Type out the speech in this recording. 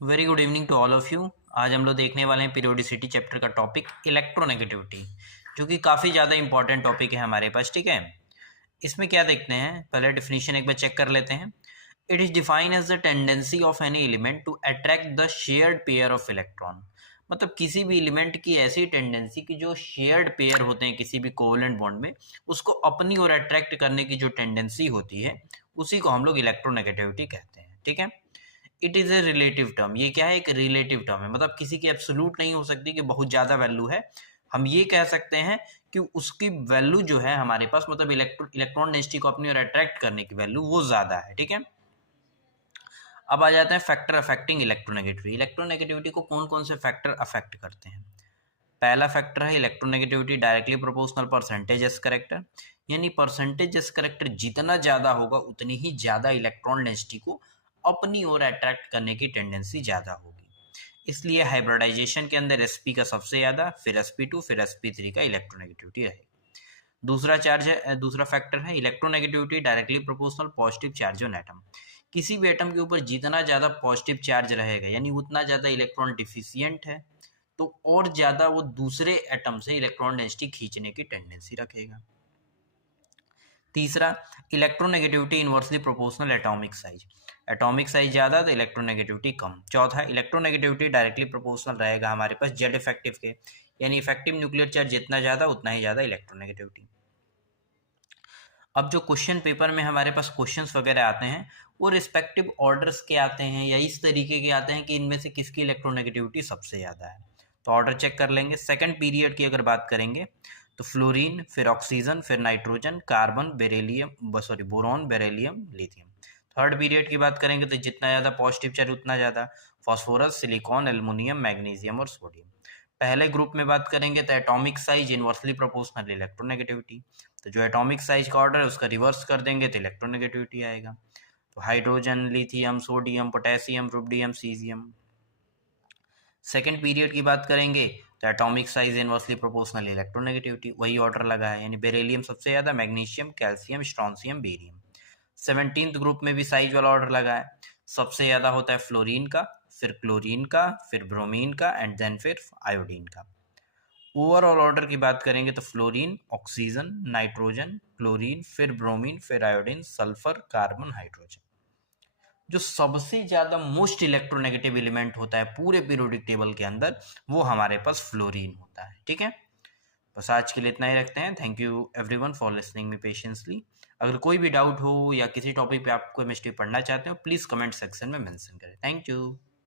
Very good evening to all of you. आज हम लोग देखने वाले हैं पीरियोडिसिटी चैप्टर का टॉपिक इलेक्ट्रोनेगेटिविटी, जो कि काफ़ी ज़्यादा इंपॉर्टेंट टॉपिक है हमारे पास। ठीक है, इसमें क्या देखते हैं, पहले डेफिनेशन एक बार चेक कर लेते हैं। It is define as the tendency of any element to attract the shared pair of electron. मतलब किसी भी एलिमेंट की ऐसी टेंडेंसी कि जो शेयर्ड पेयर होते हैं किसी भी कोवलेंट बॉन्ड में, उसको अपनी ओर अट्रैक्ट करने की जो टेंडेंसी होती है, उसी को हम लोग इलेक्ट्रोनेगेटिविटी कहते हैं। ठीक है, it is a relative term. ये क्या है, एक रिलेटिव टर्म है, मतलब किसी की एब्सोल्यूट नहीं हो सकती कि बहुत ज़्यादा वैल्यू है। हम ये कह सकते हैं कि उसकी वैल्यू जो है हमारे पास, मतलब इलेक्ट्रॉन डेंसिटी को अपनी ओर अट्रैक्ट करने की वैल्यू वो ज़्यादा है। ठीक है, अब आ जाते हैं फैक्टर अफेक्टिंग इलेक्ट्रोनेगेटिविटी। इलेक्ट्रोनेगेटिविटी को कौन कौन से फैक्टर अफेक्ट करते हैं? पहला फैक्टर है electronegativity directly proportional percentage S character, यानी परसेंटेज एस करेक्टर जितना ज़्यादा होगा उतनी ही ज़्यादा इलेक्ट्रॉन डेंसिटी को अपनी ओर अट्रैक्ट करने की टेंडेंसी ज़्यादा होगी। इसलिए हाइब्रिडाइजेशन के अंदर sp का सबसे ज़्यादा, फिर sp2, फिर sp3 का इलेक्ट्रोनेगेटिविटी रहेगी। दूसरा फैक्टर है electronegativity directly proportional positive charge on atom. किसी भी एटम के ऊपर जितना ज़्यादा पॉजिटिव चार्ज रहेगा, यानी उतना ज़्यादा इलेक्ट्रॉन डिफिशियंट है, तो और ज़्यादा वो दूसरे एटम से इलेक्ट्रॉन डेंसिटी खींचने की टेंडेंसी रखेगा। तीसरा, electronegativity inversely proportional atomic size. Atomic size ज़्यादा तो इलेक्ट्रोनेगेटिविटी कम। चौथा, इलेक्ट्रोनेगेटिविटी डायरेक्टली प्रोपोर्शनल रहेगा हमारे पास जेड इफेक्टिव के, यानी इफेक्टिव न्यूक्लियर चार्ज जितना ज़्यादा उतना ही ज़्यादा इलेक्ट्रोनेगेटिविटी। अब जो क्वेश्चन पेपर में हमारे पास क्वेश्चंस वगैरह आते हैं, वो रिस्पेक्टिव ऑर्डर्स के आते हैं या इस तरीके के आते हैं कि इनमें से किसकी इलेक्ट्रोनेगेटिविटी सबसे ज़्यादा है। तो ऑर्डर चेक कर लेंगे। सेकंड पीरियड की अगर बात करेंगे तो फ्लोरीन, फिर ऑक्सीजन, फिर nitrogen, carbon, boron, beryllium, lithium. Third period की बात करेंगे तो जितना ज़्यादा पॉजिटिव चार्ज उतना ज़्यादा फॉस्फोरस, सिलिकॉन, एल्युमिनियम, मैग्नीशियम और सोडियम। पहले ग्रुप में बात करेंगे तो atomic size inversely proportional electronegativity, तो जो एटॉमिक साइज का ऑर्डर है उसका रिवर्स कर देंगे तो इलेक्ट्रोनेगेटिविटी आएगा। तो hydrogen, lithium, sodium, potassium, rubidium, caesium. Second period की बात करेंगे तो atomic size inversely proportional electronegativity, वही ऑर्डर लगा है, यानी बेरिलियम सबसे ज़्यादा, magnesium, calcium, strontium, barium. 17th group में भी साइज वाला ऑर्डर लगा है। सबसे ज़्यादा होता है फ्लोरीन का, फिर क्लोरीन का, फिर ब्रोमीन का एंड देन फिर आयोडीन का। ओवरऑल ऑर्डर की बात करेंगे तो फ्लोरीन, ऑक्सीजन, नाइट्रोजन, क्लोरीन, फिर ब्रोमीन, फिर आयोडीन, सल्फर, कार्बन, हाइड्रोजन। जो सबसे ज्यादा मोस्ट इलेक्ट्रोनेगेटिव एलिमेंट होता है पूरे पीरियोडिक टेबल के अंदर, वो हमारे पास फ्लोरीन होता है। ठीक है, बस आज के लिए इतना ही रखते हैं। Thank you everyone for listening me patiently. अगर कोई भी डाउट हो या किसी टॉपिक पे आप कोई मिस्टेक पढ़ना चाहते हो, प्लीज कमेंट सेक्शन में मेंशन करें। Thank you.